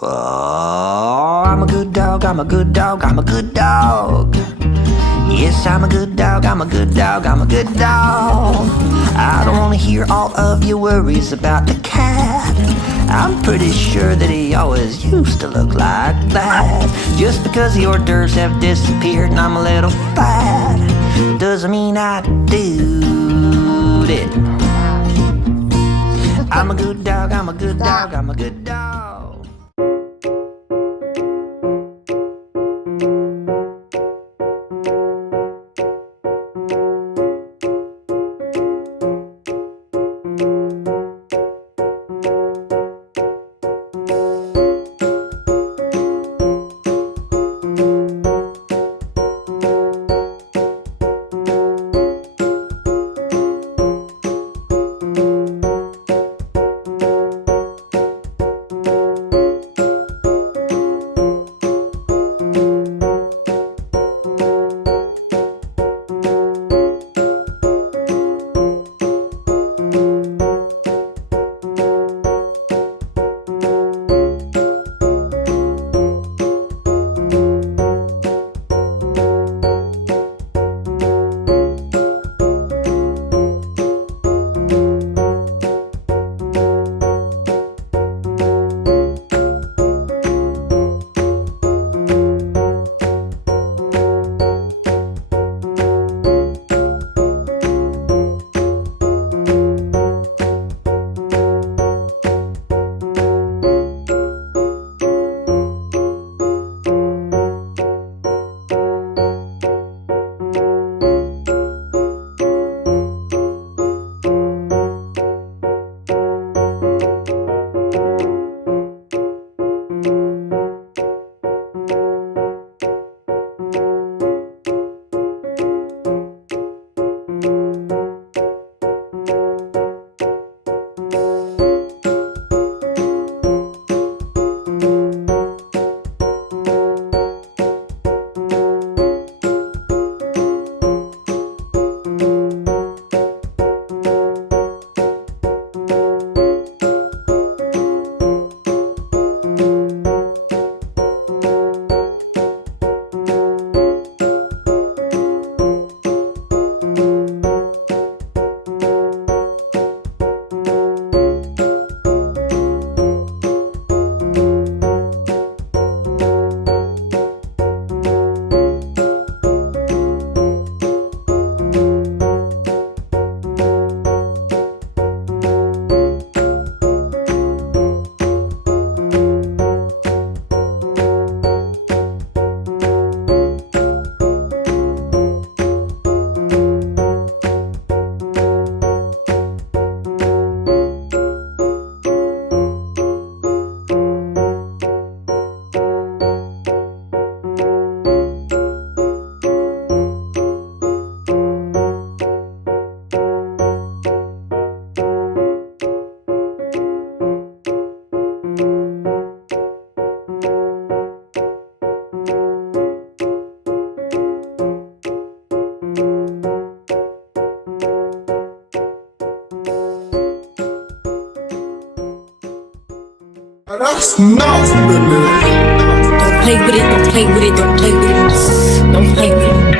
Oh, I'm a good dog, I'm a good dog, I'm a good dog. Yes, I'm a good dog, I'm a good dog, I'm a good dog. I don't wanna hear all of your worries about the cat. I'm pretty sure that he always used to look like that. Just because the hors d'oeuvres have disappeared and I'm a little fat doesn't mean I do it. I'm a good dog, I'm a good dog, I'm a good dog. That's nasty, baby. Don't play with it, don't play with it, don't play with it. Don't play with it.